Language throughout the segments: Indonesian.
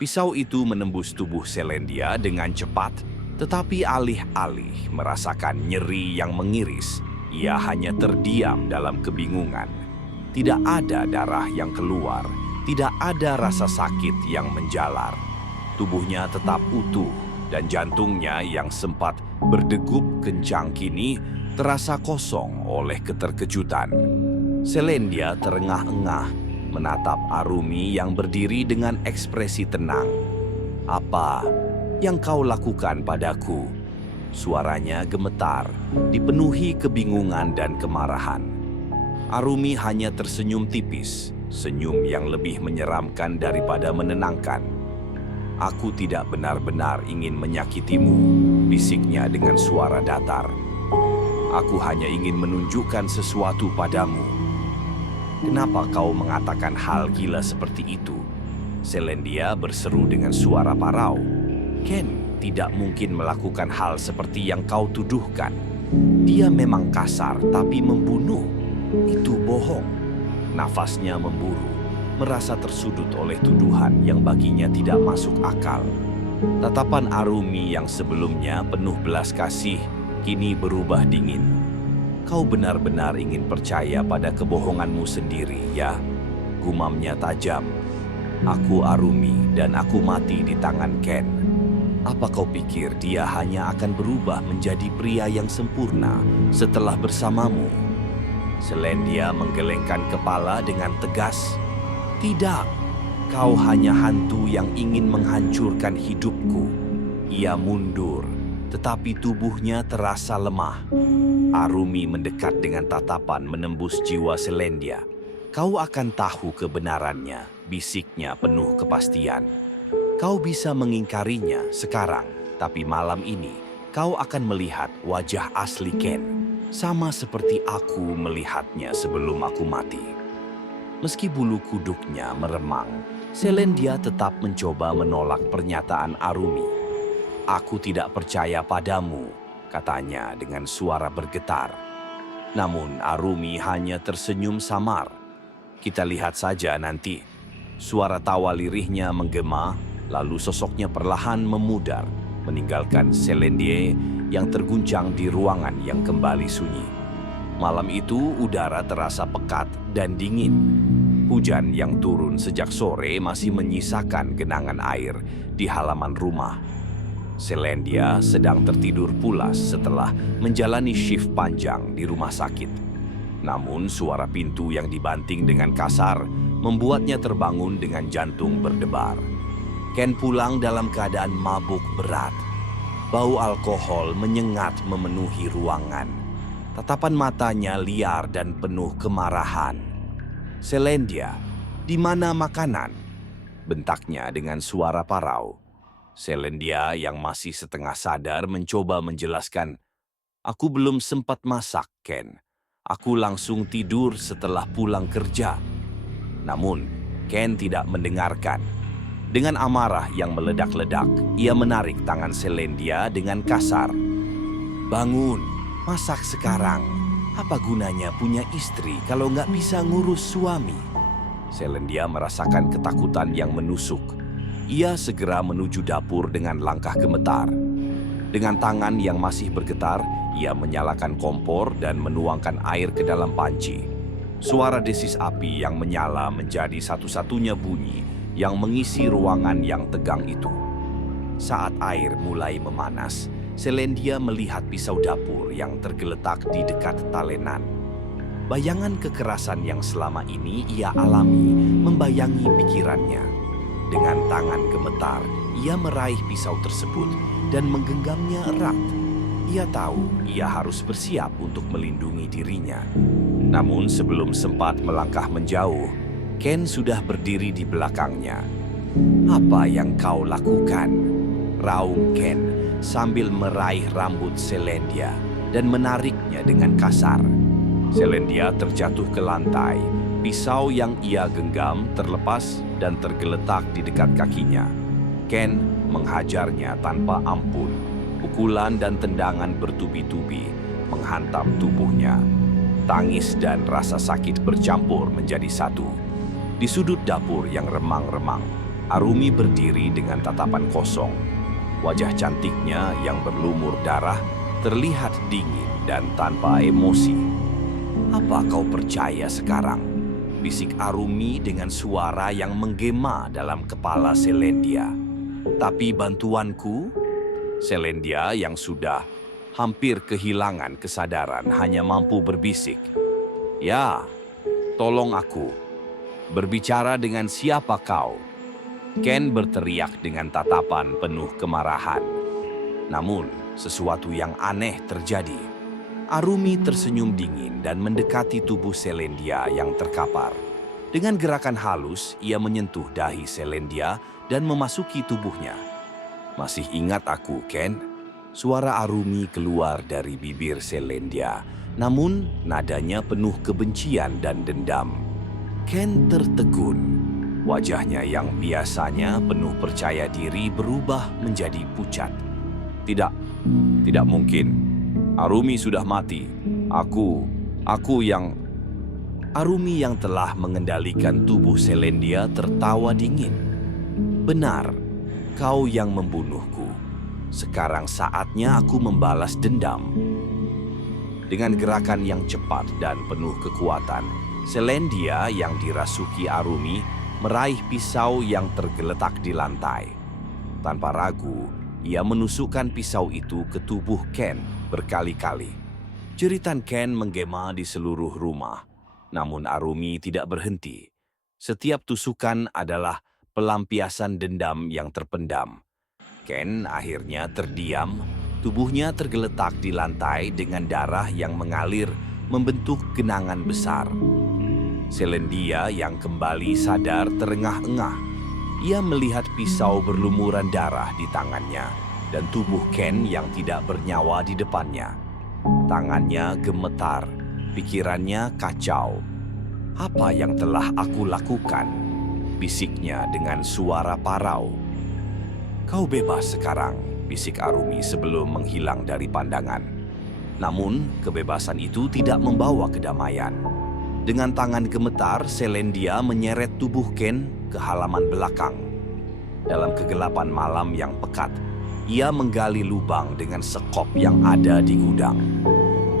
Pisau itu menembus tubuh Selendia dengan cepat, tetapi alih-alih merasakan nyeri yang mengiris, ia hanya terdiam dalam kebingungan. Tidak ada darah yang keluar, tidak ada rasa sakit yang menjalar. Tubuhnya tetap utuh, dan jantungnya yang sempat berdegup kencang kini terasa kosong oleh keterkejutan. Selendia terengah-engah menatap Arumi yang berdiri dengan ekspresi tenang. "Apa yang kau lakukan padaku?" Suaranya gemetar, dipenuhi kebingungan dan kemarahan. Arumi hanya tersenyum tipis, senyum yang lebih menyeramkan daripada menenangkan. "Aku tidak benar-benar ingin menyakitimu," bisiknya dengan suara datar. "Aku hanya ingin menunjukkan sesuatu padamu." "Kenapa kau mengatakan hal gila seperti itu?" Selendia berseru dengan suara parau. "Ken tidak mungkin melakukan hal seperti yang kau tuduhkan. Dia memang kasar, tapi membunuh itu bohong." Nafasnya memburu, merasa tersudut oleh tuduhan yang baginya tidak masuk akal. Tatapan Arumi yang sebelumnya penuh belas kasih, kini berubah dingin. "Kau benar-benar ingin percaya pada kebohonganmu sendiri, ya?" Gumamnya tajam. "Aku Arumi dan aku mati di tangan Ken. Apa kau pikir dia hanya akan berubah menjadi pria yang sempurna setelah bersamamu?" Selendia menggelengkan kepala dengan tegas. "Tidak, kau hanya hantu yang ingin menghancurkan hidupku." Ia mundur, tetapi tubuhnya terasa lemah. Arumi mendekat dengan tatapan menembus jiwa Selendia. "Kau akan tahu kebenarannya," bisiknya penuh kepastian. "Kau bisa mengingkarinya sekarang, tapi malam ini kau akan melihat wajah asli Ken. Sama seperti aku melihatnya sebelum aku mati." Meski bulu kuduknya meremang, Selendia tetap mencoba menolak pernyataan Arumi. "Aku tidak percaya padamu," katanya dengan suara bergetar. Namun Arumi hanya tersenyum samar. "Kita lihat saja nanti." Suara tawa lirihnya menggema, lalu sosoknya perlahan memudar, meninggalkan Selendia yang terguncang di ruangan yang kembali sunyi. Malam itu udara terasa pekat dan dingin. Hujan yang turun sejak sore masih menyisakan genangan air di halaman rumah. Selendia sedang tertidur pulas setelah menjalani shift panjang di rumah sakit. Namun suara pintu yang dibanting dengan kasar membuatnya terbangun dengan jantung berdebar. Ken pulang dalam keadaan mabuk berat. Bau alkohol menyengat memenuhi ruangan. Tatapan matanya liar dan penuh kemarahan. "Selendia, di mana makanan?" bentaknya dengan suara parau. Selendia yang masih setengah sadar mencoba menjelaskan, "Aku belum sempat masak, Ken. Aku langsung tidur setelah pulang kerja." Namun, Ken tidak mendengarkan. Dengan amarah yang meledak-ledak, ia menarik tangan Selendia dengan kasar. "Bangun, masak sekarang. Apa gunanya punya istri kalau nggak bisa ngurus suami?" Selendia merasakan ketakutan yang menusuk. Ia segera menuju dapur dengan langkah gemetar. Dengan tangan yang masih bergetar, ia menyalakan kompor dan menuangkan air ke dalam panci. Suara desis api yang menyala menjadi satu-satunya bunyi yang mengisi ruangan yang tegang itu. Saat air mulai memanas, Selendia melihat pisau dapur yang tergeletak di dekat talenan. Bayangan kekerasan yang selama ini ia alami membayangi pikirannya. Dengan tangan gemetar, ia meraih pisau tersebut dan menggenggamnya erat. Ia tahu ia harus bersiap untuk melindungi dirinya. Namun sebelum sempat melangkah menjauh, Ken sudah berdiri di belakangnya. "Apa yang kau lakukan?" raung Ken sambil meraih rambut Selendia dan menariknya dengan kasar. Selendia terjatuh ke lantai. Pisau yang ia genggam terlepas dan tergeletak di dekat kakinya. Ken menghajarnya tanpa ampun. Pukulan dan tendangan bertubi-tubi menghantam tubuhnya. Tangis dan rasa sakit bercampur menjadi satu. Di sudut dapur yang remang-remang, Arumi berdiri dengan tatapan kosong. Wajah cantiknya yang berlumur darah terlihat dingin dan tanpa emosi. "Apa kau percaya sekarang?" bisik Arumi dengan suara yang menggema dalam kepala Selendia. "Tapi bantuanku?" Selendia yang sudah hampir kehilangan kesadaran hanya mampu berbisik, "Ya, tolong aku. Berbicara dengan siapa kau?" Ken berteriak dengan tatapan penuh kemarahan. Namun, sesuatu yang aneh terjadi. Arumi tersenyum dingin dan mendekati tubuh Selendia yang terkapar. Dengan gerakan halus, ia menyentuh dahi Selendia dan memasuki tubuhnya. "Masih ingat aku, Ken?" Suara Arumi keluar dari bibir Selendia, namun nadanya penuh kebencian dan dendam. Ken tertegun. Wajahnya yang biasanya penuh percaya diri berubah menjadi pucat. Tidak mungkin. Arumi sudah mati. Aku yang..." Arumi yang telah mengendalikan tubuh Selendia tertawa dingin. "Benar, kau yang membunuhku. Sekarang saatnya aku membalas dendam." Dengan gerakan yang cepat dan penuh kekuatan, Selendia yang dirasuki Arumi meraih pisau yang tergeletak di lantai. Tanpa ragu, ia menusukkan pisau itu ke tubuh Ken berkali-kali. Jeritan Ken menggema di seluruh rumah, namun Arumi tidak berhenti. Setiap tusukan adalah pelampiasan dendam yang terpendam. Ken akhirnya terdiam, tubuhnya tergeletak di lantai dengan darah yang mengalir membentuk genangan besar. Selendia yang kembali sadar terengah-engah. Ia melihat pisau berlumuran darah di tangannya dan tubuh Ken yang tidak bernyawa di depannya. Tangannya gemetar, pikirannya kacau. "Apa yang telah aku lakukan?" bisiknya dengan suara parau. "Kau bebas sekarang," bisik Arumi sebelum menghilang dari pandangan. Namun, kebebasan itu tidak membawa kedamaian. Dengan tangan gemetar, Selendia menyeret tubuh Ken ke halaman belakang. Dalam kegelapan malam yang pekat, ia menggali lubang dengan sekop yang ada di gudang.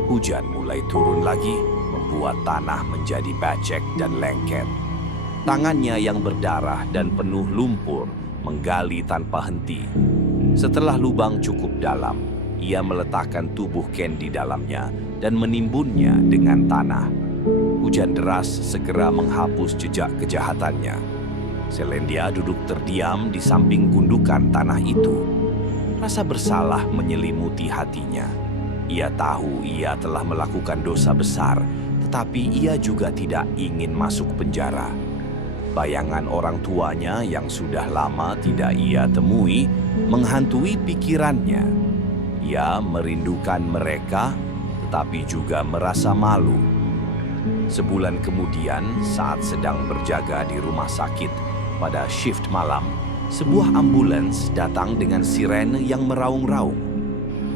Hujan mulai turun lagi, membuat tanah menjadi becek dan lengket. Tangannya yang berdarah dan penuh lumpur menggali tanpa henti. Setelah lubang cukup dalam, ia meletakkan tubuh Ken di dalamnya dan menimbunnya dengan tanah. Hujan deras segera menghapus jejak kejahatannya. Selendia duduk terdiam di samping gundukan tanah itu. Rasa bersalah menyelimuti hatinya. Ia tahu ia telah melakukan dosa besar, tetapi ia juga tidak ingin masuk penjara. Bayangan orang tuanya yang sudah lama tidak ia temui menghantui pikirannya. Ia merindukan mereka, tetapi juga merasa malu. Sebulan kemudian, saat sedang berjaga di rumah sakit pada shift malam, sebuah ambulans datang dengan sirene yang meraung-raung.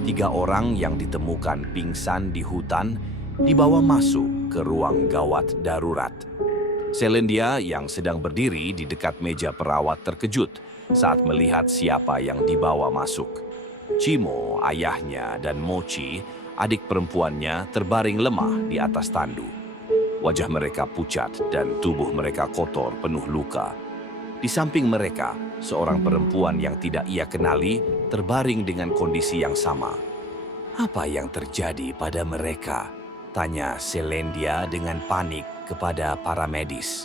3 orang yang ditemukan pingsan di hutan dibawa masuk ke ruang gawat darurat. Selendia yang sedang berdiri di dekat meja perawat terkejut saat melihat siapa yang dibawa masuk. Cimo, ayahnya, dan Mochi, adik perempuannya, terbaring lemah di atas tandu. Wajah mereka pucat dan tubuh mereka kotor penuh luka. Di samping mereka, seorang perempuan yang tidak ia kenali terbaring dengan kondisi yang sama. "Apa yang terjadi pada mereka?" tanya Selendia dengan panik kepada para medis.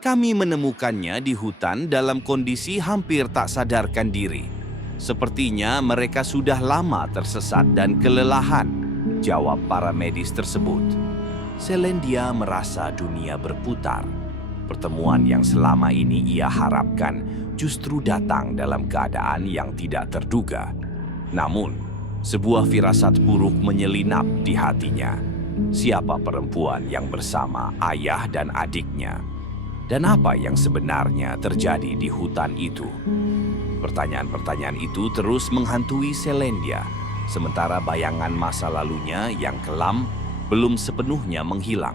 "Kami menemukannya di hutan dalam kondisi hampir tak sadarkan diri. Sepertinya mereka sudah lama tersesat dan kelelahan," jawab para medis tersebut. Selendia merasa dunia berputar. Pertemuan yang selama ini ia harapkan justru datang dalam keadaan yang tidak terduga. Namun, sebuah firasat buruk menyelinap di hatinya. Siapa perempuan yang bersama ayah dan adiknya? Dan apa yang sebenarnya terjadi di hutan itu? Pertanyaan-pertanyaan itu terus menghantui Selendia, sementara bayangan masa lalunya yang kelam belum sepenuhnya menghilang.